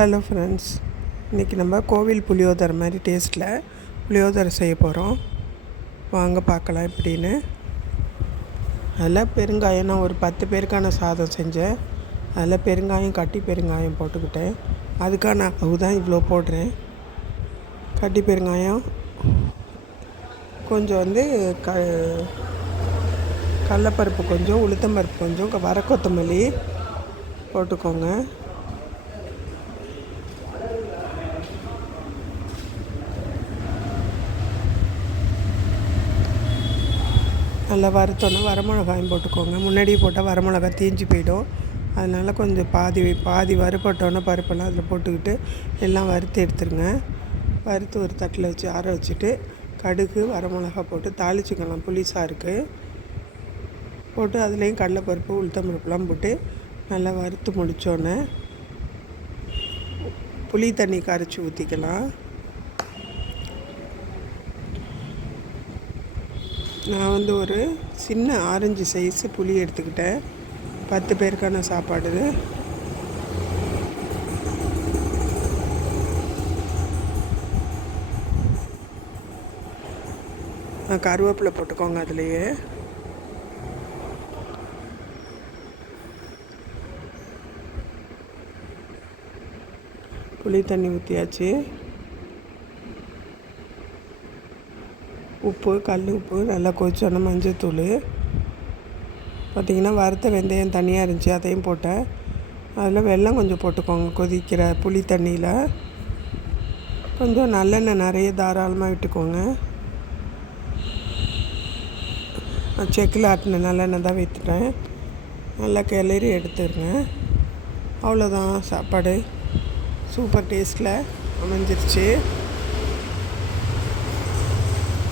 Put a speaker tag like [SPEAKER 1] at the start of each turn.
[SPEAKER 1] Hello friends இன்றைக்கி நம்ம கோவில் புளியோதரை மாதிரி டேஸ்ட்டில் புளியோதரை செய்ய போகிறோம் வாங்க பார்க்கலாம் எப்படின்னு. அதில் பெருங்காயம் நான் ஒரு பத்து பேருக்கான சாதம் செஞ்சேன். அதில் பெருங்காயம் கட்டி பெருங்காயம் போட்டுக்கிட்டேன். அதுக்கான அளவு தான் இவ்வளோ போடுறேன். கட்டி பெருங்காயம். கொஞ்சம் வந்து க கடலப்பருப்பு கொஞ்சம் உளுத்தம்பருப்பு கொஞ்சம் வர கொத்தமல்லி போட்டுக்கோங்க. நல்லா வறுத்தோன்னா வரமிளகாயும் போட்டுக்கோங்க. முன்னாடியே போட்டால் வரமிளகாய் தீஞ்சு போயிடும். அதனால் கொஞ்சம் பாதி பாதி வறுபட்டோன்னே பருப்பெல்லாம் அதில் போட்டுக்கிட்டு எல்லாம் வறுத்து எடுத்துருங்க. வறுத்து ஒரு தட்டில் வச்சு ஆற வச்சுட்டு கடுகு வரமிளகா போட்டு தாளிச்சிக்கலாம். புளிசாக இருக்குது போட்டு அதுலேயும் கடலைப்பருப்பு உளுத்தம்பருப்புலாம் போட்டு நல்லா வறுத்து முடித்தோன்னே புளி தண்ணி கரைச்சி ஊற்றிக்கலாம் நான் வந்து ஒரு சின்ன ஆரஞ்சு சைஸு புளி எடுத்துக்கிட்டேன். பத்து பேருக்கான சாப்பாடு கருவேப்பிலை போட்டுக்கோங்க அதுலேயே. புளி தண்ணி ஊற்றியாச்சு உப்பு கல் உப்பு நல்லா கொதிச்சோடனே மஞ்சத்தூள். பார்த்திங்கன்னா வறுத்த வெந்தயம் தனியாக இருந்துச்சு அதையும் போட்டேன். அதில் வெல்லம் கொஞ்சம் போட்டுக்கோங்க கொதிக்கிற புளி தண்ணியில். கொஞ்சம் நல்லெண்ணெய் நிறைய தாராளமாக விட்டுக்கோங்க. செக்கில் ஆட்டின நல்லெண்ணெய் தான் விற்றுட்டேன் நல்லா கிளறி எடுத்துருங்க. அவ்வளோதான் சாப்பாடு. சூப்பர் டேஸ்ட்டில் அமைஞ்சிருச்சு.